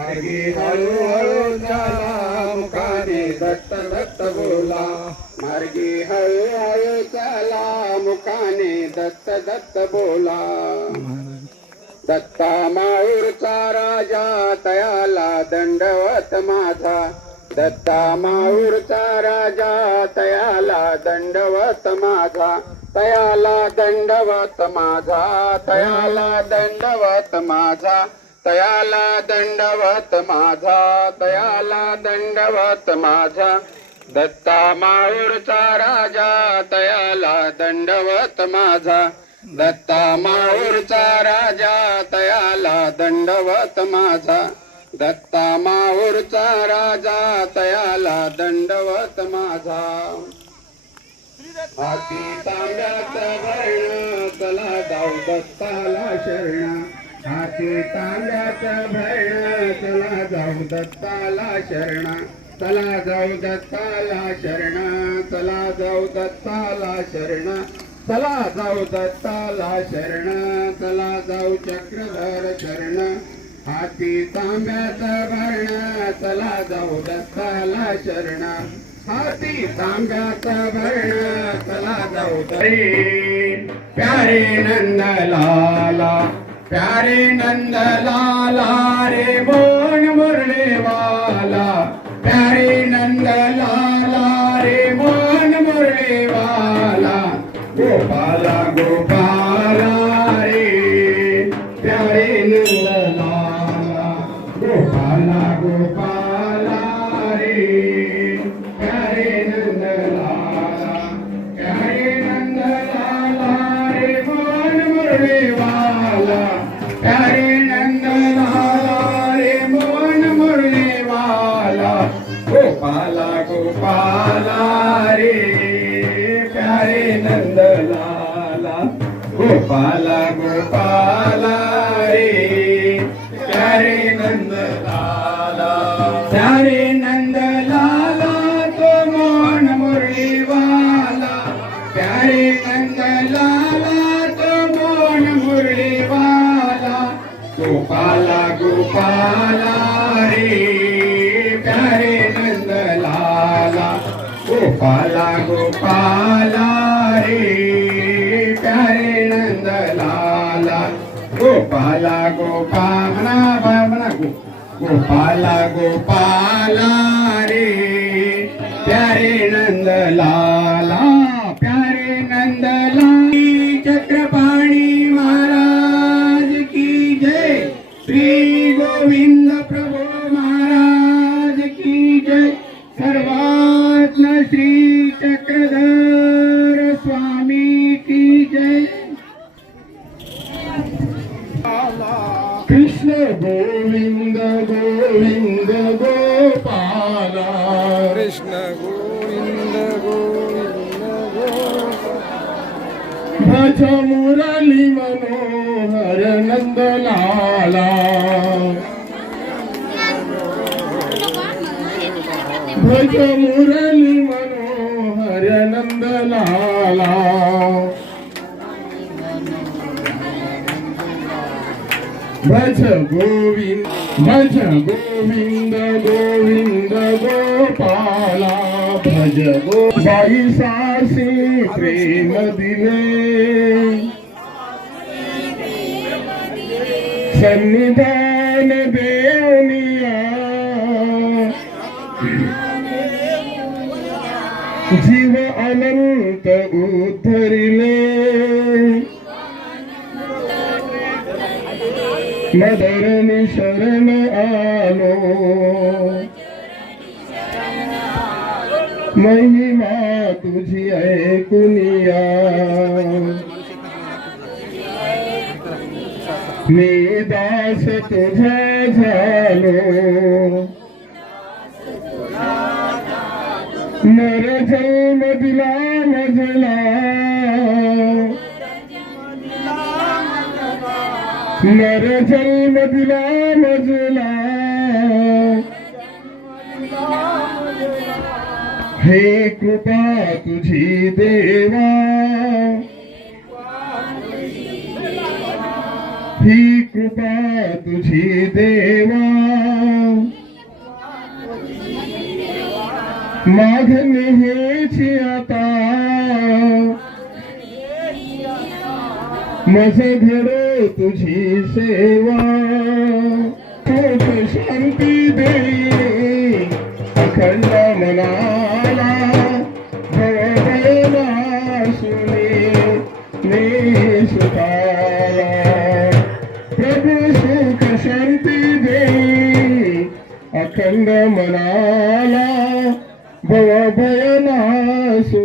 हळू हळूहळू चला मुखाने दत्त दत्त बोला. मार्गी हळूहळू चला मुखाने दत्त दत्त बोला. दत्ता माऊरचा राजा तयाला दंडवत माझा. दत्ता माऊरचा राजा तयाला दंडवत माझा. तयाला दंडवत माझा तयाला दंडवत माझा. तयाला दंडवत माझा तयाला दंडवत माझा. दत्ता माऊरचा राजा तयाला दंडवत माझा. दत्ता माऊरचा राजा तयाला दंडवत माझा. दत्ता माऊरचा राजा तयाला दंडवत माझा. हाती तांब्याचा भरण चला जाऊ दत्ताला शरण. हाती तांब्याचा भरण चला जाऊ दत्ताला शरणा. चला जाऊ दत्ताला शरणा. चला जाऊ दत्ताला शरणा. चला जाऊ दत्ताला शरणा. चला जाऊ चक्रधर शरण. हाती तांब्याचा भरण चला जाऊ दत्ताला शरणा. हाती तांब्याचा भरण चला जाऊ दे प्यारे नंदलाला प्यारे नंद लाला रे बोन मुरली वाला प्यारे नंद लाला रे बोन मुरली वाला गोपाला गोपाला रे प्यारे नंद लाला गोपाला गोपाला रे गोपाला गोपाला रे प्यारे नंद लाला प्यारे नंद लाला तो मोहन मुरलीवाला प्यारे नंद लाला तो मोहन मुरलीवाला गोपाला गोपाला रे प्यारे नंद लाला गोपाला गोपाला गोपाला गोपाला रे. प्यारे नंद लाला प्यारे नंद लाली चक्रपाणी महाराज की जय. श्री गोविंद प्रभु महाराज की जय. सर्वात्म श्री चक्रधर स्वामी की जय. कृष्ण गोविंद भज मुरली मनोहर नंद लाला भज मुरली मनोहर नंद लाला भज गोविंद भज गोविंद गोविंद गोपाला भज गो बाई प्रेम दिले सन्निधान देवनिया जीव अनंत उतरिले मदरणी शरण आलो। महिमा तुझी ऐकुनिया मी दास तुझा झालो नर जन्म दिला मजला नर जन्म दिला मजला हे कृपा तुझी देवा। हे कृपा तुझी देवा। मागणी हेची आता। मज घडो तुझी सेवा। खूप शांती दे अखंड मना મનાલા ભવ ભય નાસુ